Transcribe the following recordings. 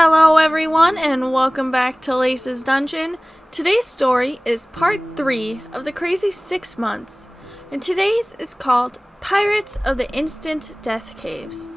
Hello everyone and welcome back to Lace's Dungeon. Today's story is part 3 of the crazy 6 months, and today's is called Pirates of the Instant Death Caves.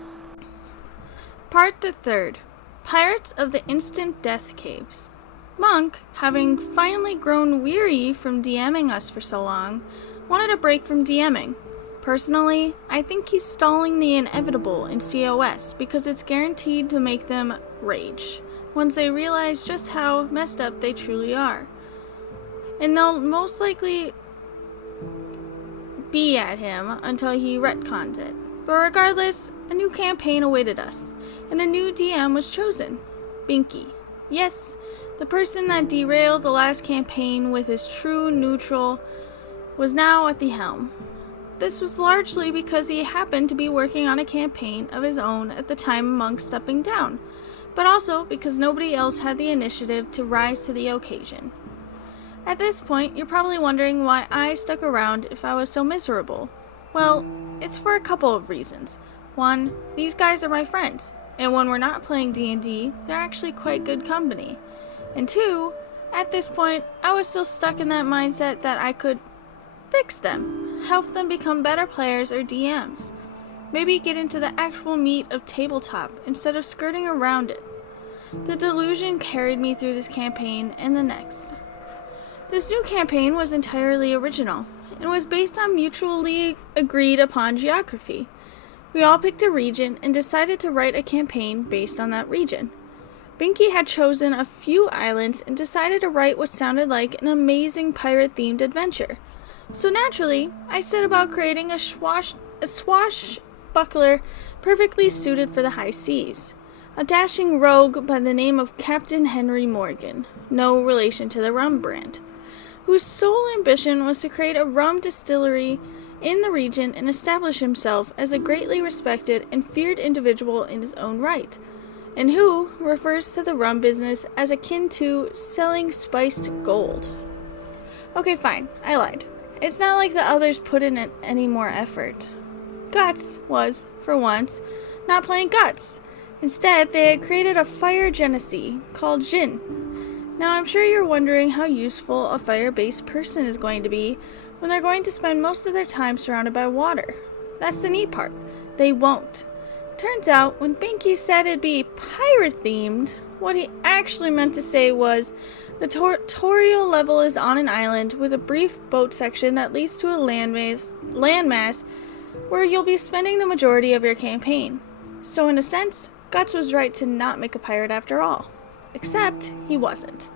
Part the 3rd, Pirates of the Instant Death Caves. Monk, having finally grown weary from DMing us for so long, wanted a break from DMing. Personally, I think he's stalling the inevitable in COS because it's guaranteed to make them rage once they realize just how messed up they truly are. And they'll most likely be at him until he retcons it. But regardless, a new campaign awaited us, and a new DM was chosen. Binky. Yes, the person that derailed the last campaign with his true neutral was now at the helm. This was largely because he happened to be working on a campaign of his own at the time of Monk stepping down, but also because nobody else had the initiative to rise to the occasion. At this point, you're probably wondering why I stuck around if I was so miserable. Well, it's for a couple of reasons. One, these guys are my friends, and when we're not playing D&D, they're actually quite good company. And two, at this point, I was still stuck in that mindset that I could fix them, help them become better players or DMs. Maybe get into the actual meat of tabletop instead of skirting around it. The delusion carried me through this campaign and the next. This new campaign was entirely original and was based on mutually agreed upon geography. We all picked a region and decided to write a campaign based on that region. Binky had chosen a few islands and decided to write what sounded like an amazing pirate-themed adventure. So naturally, I set about creating a swashbuckler perfectly suited for the high seas. A dashing rogue by the name of Captain Henry Morgan, no relation to the rum brand, whose sole ambition was to create a rum distillery in the region and establish himself as a greatly respected and feared individual in his own right, and who refers to the rum business as akin to selling spiced gold. Okay, fine, I lied. It's not like the others put in any more effort. Guts was, for once, not playing Guts. Instead, they had created a fire genesee called Jin. Now, I'm sure you're wondering how useful a fire-based person is going to be when they're going to spend most of their time surrounded by water. That's the neat part. They won't. Turns out, when Binky said it'd be pirate-themed, what he actually meant to say was, the tutorial level is on an island with a brief boat section that leads to a landmass where you'll be spending the majority of your campaign. So in a sense, Guts was right to not make a pirate after all. Except he wasn't.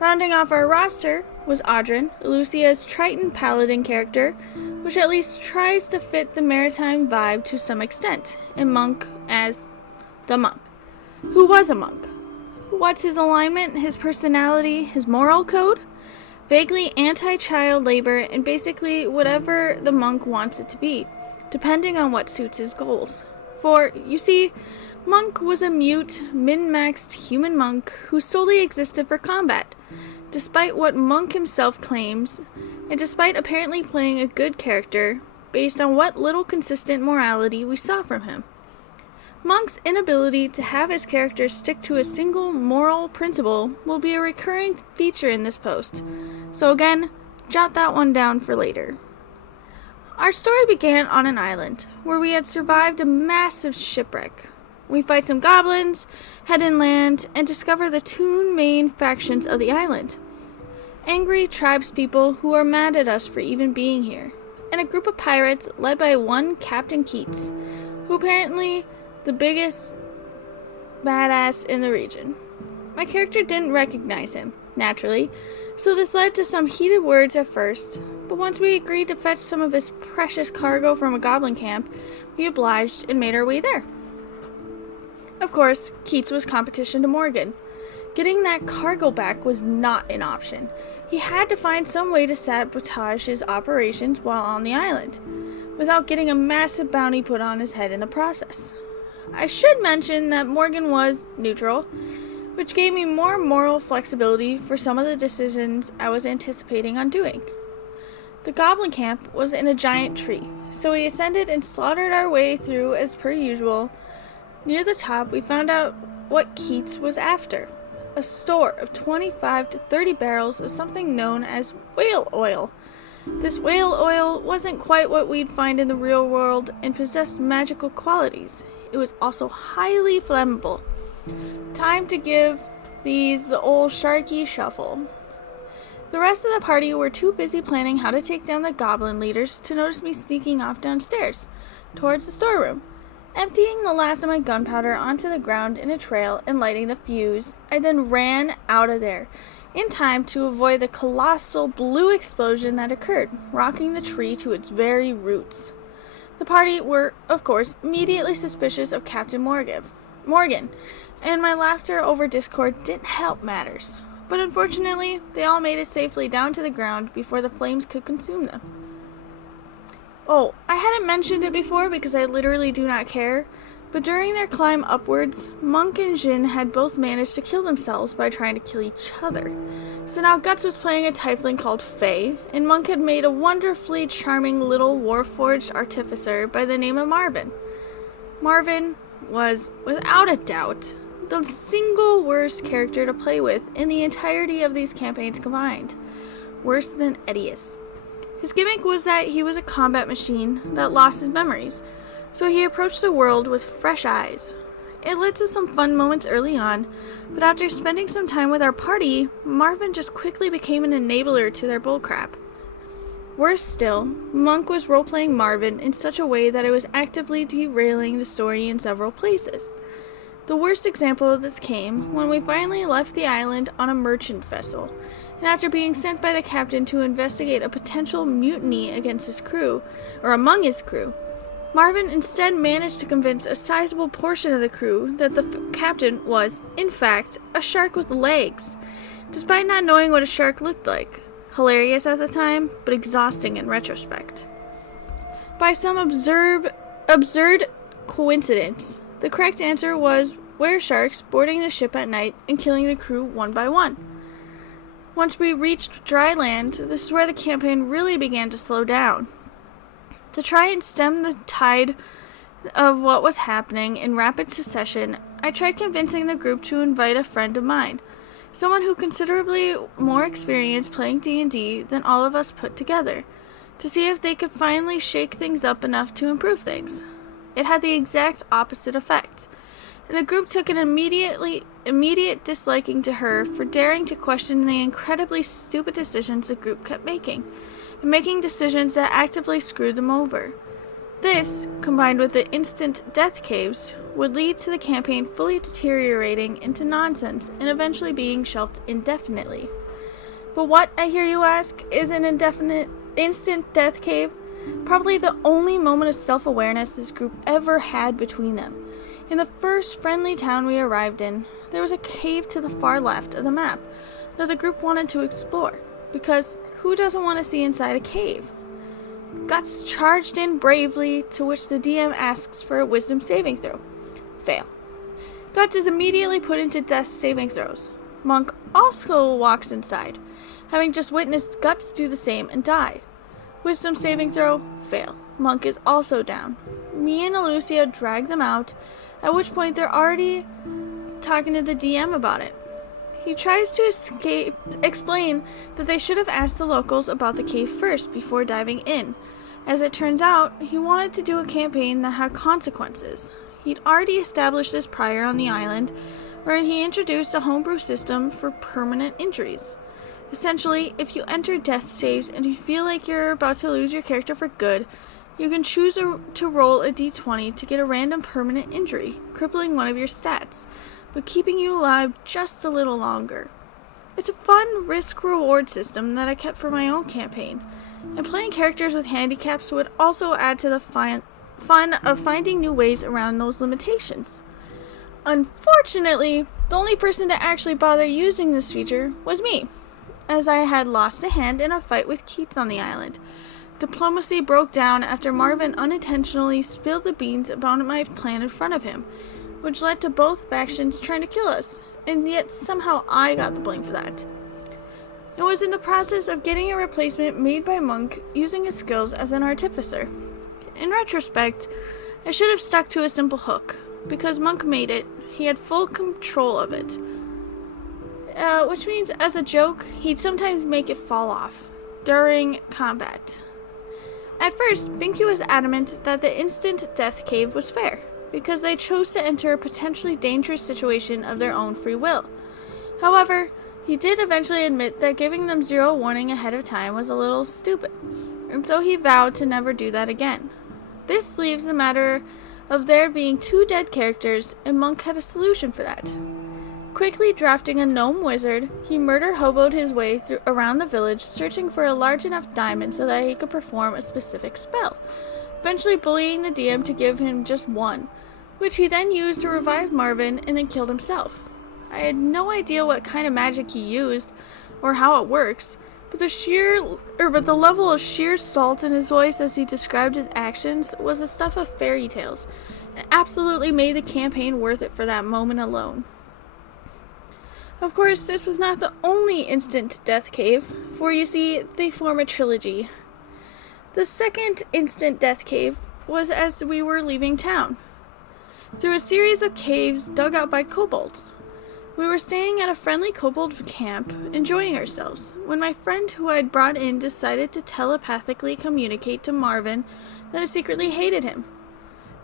Rounding off our roster was Audrin, Lucia's Triton Paladin character, which at least tries to fit the maritime vibe to some extent, and Monk as the monk. Who was a monk? What's his alignment, his personality, his moral code? Vaguely anti-child labor and basically whatever the monk wants it to be, depending on what suits his goals. For, you see, Monk was a mute, min-maxed human monk who solely existed for combat, despite what Monk himself claims, and despite apparently playing a good character based on what little consistent morality we saw from him. Monk's inability to have his character stick to a single moral principle will be a recurring feature in this post, so again, jot that one down for later. Our story began on an island, where we had survived a massive shipwreck. We fight some goblins, head inland, and discover the two main factions of the island. Angry tribespeople who are mad at us for even being here, and a group of pirates led by one Captain Keats, who apparently the biggest badass in the region. My character didn't recognize him, naturally, so this led to some heated words at first, but once we agreed to fetch some of his precious cargo from a goblin camp, we obliged and made our way there. Of course, Keats was competition to Morgan. Getting that cargo back was not an option. He had to find some way to sabotage his operations while on the island, without getting a massive bounty put on his head in the process. I should mention that Morgan was neutral, which gave me more moral flexibility for some of the decisions I was anticipating on doing. The goblin camp was in a giant tree, so we ascended and slaughtered our way through as per usual. Near the top, we found out what Keats was after: a store of 25 to 30 barrels of something known as whale oil. This whale oil wasn't quite what we'd find in the real world and possessed magical qualities. It was also highly flammable. Time to give these the old sharky shuffle. The rest of the party were too busy planning how to take down the goblin leaders to notice me sneaking off downstairs, towards the storeroom. Emptying the last of my gunpowder onto the ground in a trail and lighting the fuse, I then ran out of there, in time to avoid the colossal blue explosion that occurred, rocking the tree to its very roots. The party were, of course, immediately suspicious of Captain Morgan, and my laughter over Discord didn't help matters. But unfortunately, they all made it safely down to the ground before the flames could consume them. Oh, I hadn't mentioned it before because I literally do not care, but during their climb upwards, Monk and Jin had both managed to kill themselves by trying to kill each other. So now Guts was playing a tiefling called Faye, and Monk had made a wonderfully charming little warforged artificer by the name of Marvin. Marvin was, without a doubt, the single worst character to play with in the entirety of these campaigns combined. Worse than Edius. His gimmick was that he was a combat machine that lost his memories, so he approached the world with fresh eyes. It led to some fun moments early on, but after spending some time with our party, Marvin just quickly became an enabler to their bullcrap. Worse still, Monk was role-playing Marvin in such a way that it was actively derailing the story in several places. The worst example of this came when we finally left the island on a merchant vessel, and after being sent by the captain to investigate a potential mutiny against his crew, or among his crew, Marvin instead managed to convince a sizable portion of the crew that the captain was, in fact, a shark with legs, despite not knowing what a shark looked like. Hilarious at the time, but exhausting in retrospect. By some absurd coincidence, the correct answer was were sharks boarding the ship at night and killing the crew one by one. Once we reached dry land, this is where the campaign really began to slow down. To try and stem the tide of what was happening in rapid succession, I tried convincing the group to invite a friend of mine, someone who considerably more experienced playing D&D than all of us put together, to see if they could finally shake things up enough to improve things. It had the exact opposite effect, and the group took an immediate disliking to her for daring to question the incredibly stupid decisions the group kept making, and making decisions that actively screwed them over. This, combined with the instant death caves, would lead to the campaign fully deteriorating into nonsense and eventually being shelved indefinitely. But what, I hear you ask, is an instant death cave? Probably the only moment of self-awareness this group ever had between them. In the first friendly town we arrived in, there was a cave to the far left of the map that the group wanted to explore, because who doesn't want to see inside a cave? Guts charged in bravely, to which the DM asks for a wisdom saving throw. Fail. Guts is immediately put into death saving throws. Monk also walks inside, having just witnessed Guts do the same and die. Wisdom saving throw, fail. Monk is also down. Me and Alucia drag them out, at which point they're already talking to the DM about it. He tries to explain that they should have asked the locals about the cave first before diving in. As it turns out, he wanted to do a campaign that had consequences. He'd already established this prior on the island, where he introduced a homebrew system for permanent injuries. Essentially, if you enter death saves and you feel like you're about to lose your character for good, you can choose to roll a d20 to get a random permanent injury, crippling one of your stats, but keeping you alive just a little longer. It's a fun risk-reward system that I kept for my own campaign, and playing characters with handicaps would also add to the fun of finding new ways around those limitations. Unfortunately, the only person to actually bother using this feature was me, as I had lost a hand in a fight with Keats on the island. Diplomacy broke down after Marvin unintentionally spilled the beans about my plan in front of him, which led to both factions trying to kill us, and yet somehow I got the blame for that. It was in the process of getting a replacement made by Monk using his skills as an artificer. In retrospect, I should have stuck to a simple hook, because Monk made it, He had full control of it. Which means, as a joke, he'd sometimes make it fall off during combat. At first, Binky was adamant that the instant death cave was fair, because they chose to enter a potentially dangerous situation of their own free will. However, he did eventually admit that giving them zero warning ahead of time was a little stupid, and so he vowed to never do that again. This leaves the matter of there being 2 dead characters, and Monk had a solution for that. Quickly drafting a gnome wizard, he murder-hoboed his way around the village, searching for a large enough diamond so that he could perform a specific spell, eventually bullying the DM to give him just 1, which he then used to revive Marvin and then killed himself. I had no idea what kind of magic he used or how it works, but the level of sheer salt in his voice as he described his actions was the stuff of fairy tales, and absolutely made the campaign worth it for that moment alone. Of course, this was not the only instant death cave, for you see, they form a trilogy. The second instant death cave was as we were leaving town, through a series of caves dug out by kobolds. We were staying at a friendly kobold camp, enjoying ourselves, when my friend who I'd brought in decided to telepathically communicate to Marvin that I secretly hated him.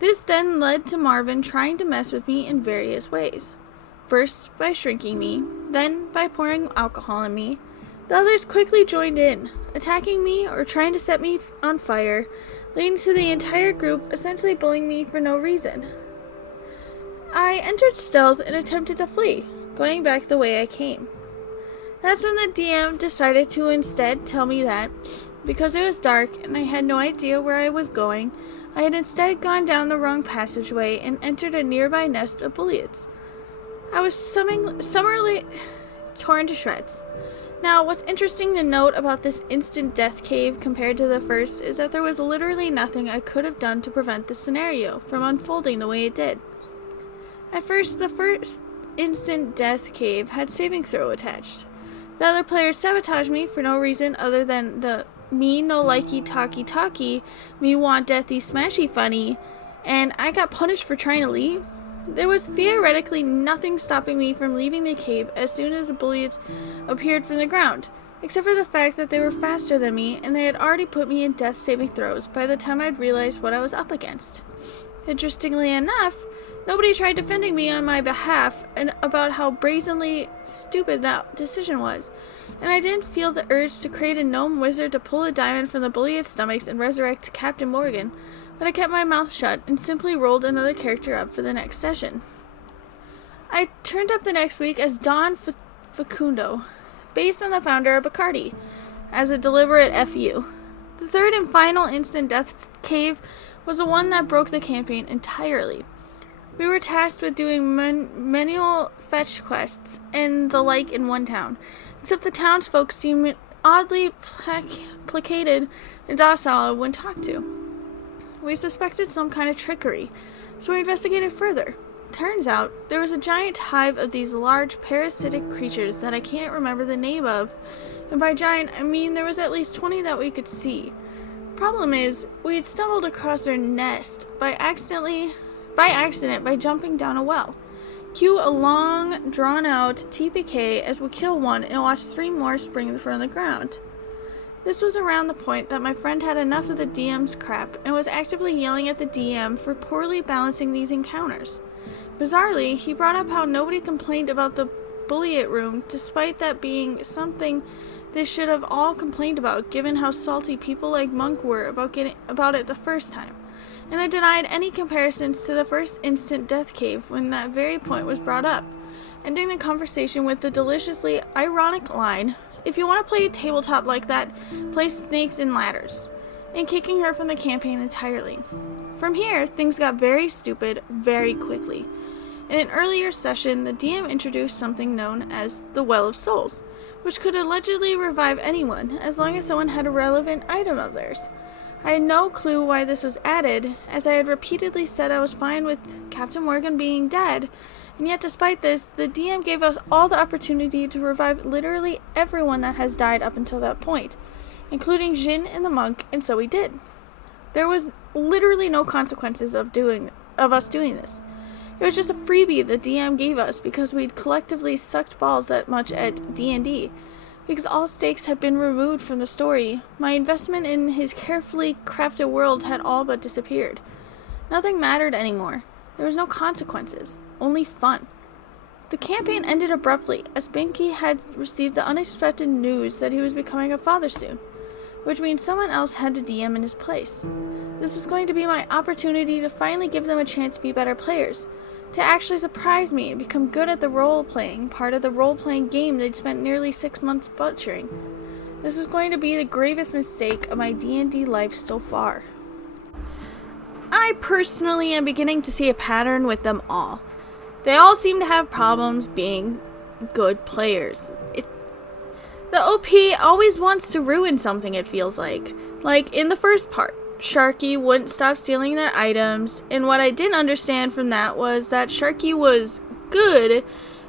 This then led to Marvin trying to mess with me in various ways. First by shrinking me, then by pouring alcohol on me. The others quickly joined in, attacking me or trying to set me on fire, leading to the entire group essentially bullying me for no reason. I entered stealth and attempted to flee, going back the way I came. That's when the DM decided to instead tell me that, because it was dark and I had no idea where I was going, I had instead gone down the wrong passageway and entered a nearby nest of bullets. I was summarily torn to shreds. Now, what's interesting to note about this instant death cave compared to the first is that there was literally nothing I could have done to prevent the scenario from unfolding the way it did. At first, the first instant death cave had saving throw attached. The other players sabotaged me for no reason other than the me no likey talky, me want deathy smashy funny, and I got punished for trying to leave. There was theoretically nothing stopping me from leaving the cave as soon as the bullets appeared from the ground, except for the fact that they were faster than me and they had already put me in death saving throws by the time I'd realized what I was up against. Interestingly enough, nobody tried defending me on my behalf and about how brazenly stupid that decision was, and I didn't feel the urge to create a gnome wizard to pull a diamond from the bullied stomachs and resurrect Captain Morgan, but I kept my mouth shut and simply rolled another character up for the next session. I turned up the next week as Don Facundo, based on the founder of Bacardi, as a deliberate FU. The third and final instant death cave was the one that broke the campaign entirely. We were tasked with doing manual fetch quests and the like in one town, except the townsfolk seemed oddly placated and docile when talked to. We suspected some kind of trickery, so we investigated further. Turns out, there was a giant hive of these large parasitic creatures that I can't remember the name of, and by giant, I mean there was at least 20 that we could see. Problem is, we had stumbled across their nest by accident by jumping down a well. Cue a long, drawn-out TPK as we kill one and watch 3 more spring from the ground. This was around the point that my friend had enough of the DM's crap and was actively yelling at the DM for poorly balancing these encounters. Bizarrely, he brought up how nobody complained about the bulliot room, despite that being something they should have all complained about, given how salty people like Monk were about it the first time. And I denied any comparisons to the first instant death cave when that very point was brought up, ending the conversation with the deliciously ironic line, "If you want to play a tabletop like that, play Snakes and Ladders," and kicking her from the campaign entirely. From here, things got very stupid very quickly. In an earlier session, the DM introduced something known as the Well of Souls, which could allegedly revive anyone as long as someone had a relevant item of theirs. I had no clue why this was added, as I had repeatedly said I was fine with Captain Morgan being dead, and yet despite this, the DM gave us all the opportunity to revive literally everyone that has died up until that point, including Jin and the monk, and so we did. There was literally no consequences of us doing this. It was just a freebie the DM gave us because we'd collectively sucked balls that much at D&D. Because all stakes had been removed from the story, my investment in his carefully crafted world had all but disappeared. Nothing mattered anymore. There was no consequences, only fun. The campaign ended abruptly, as Binky had received the unexpected news that he was becoming a father soon, which means someone else had to DM in his place. This was going to be my opportunity to finally give them a chance to be better players, to actually surprise me and become good at the role-playing part of the role-playing game they'd spent nearly 6 months butchering. This was going to be the gravest mistake of my D&D life so far. I personally am beginning to see a pattern with them all. They all seem to have problems being good players. The OP always wants to ruin something, it feels like. Like in the first part, Sharky wouldn't stop stealing their items, and what I didn't understand from that was that Sharky was good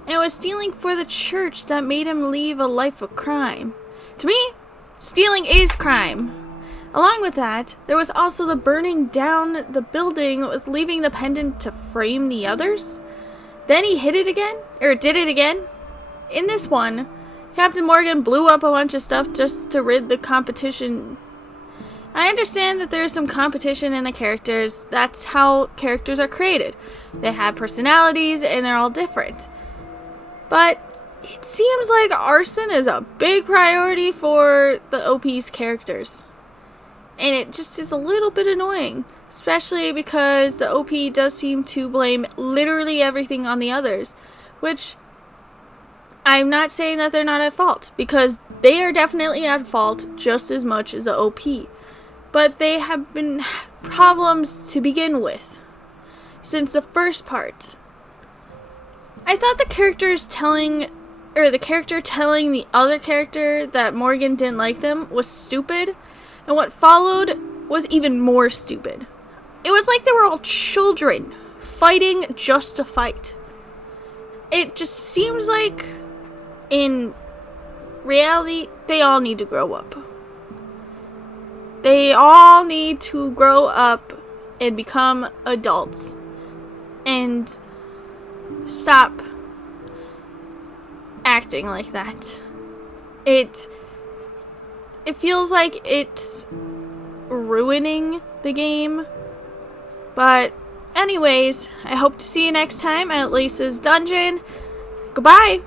and was stealing for the church that made him leave a life of crime. To me, stealing is crime. Along with that, there was also the burning down the building with leaving the pendant to frame the others. Then he did it again. In this one, Captain Morgan blew up a bunch of stuff just to rid the competition. I understand that there is some competition in the characters. That's how characters are created. They have personalities and they're all different. But it seems like arson is a big priority for the OP's characters. And it just is a little bit annoying, especially because the OP does seem to blame literally everything on the others, which I'm not saying that they're not at fault, because they are definitely at fault just as much as the OP. But they have been problems to begin with since the first part. I thought the character telling the other character that Morgan didn't like them was stupid. And what followed was even more stupid. It was like they were all children, fighting just to fight. It just seems like, in reality, they all need to grow up. They all need to grow up and become adults. And stop acting like that. It feels like it's ruining the game. But anyways, I hope to see you next time at Lisa's Dungeon. Goodbye!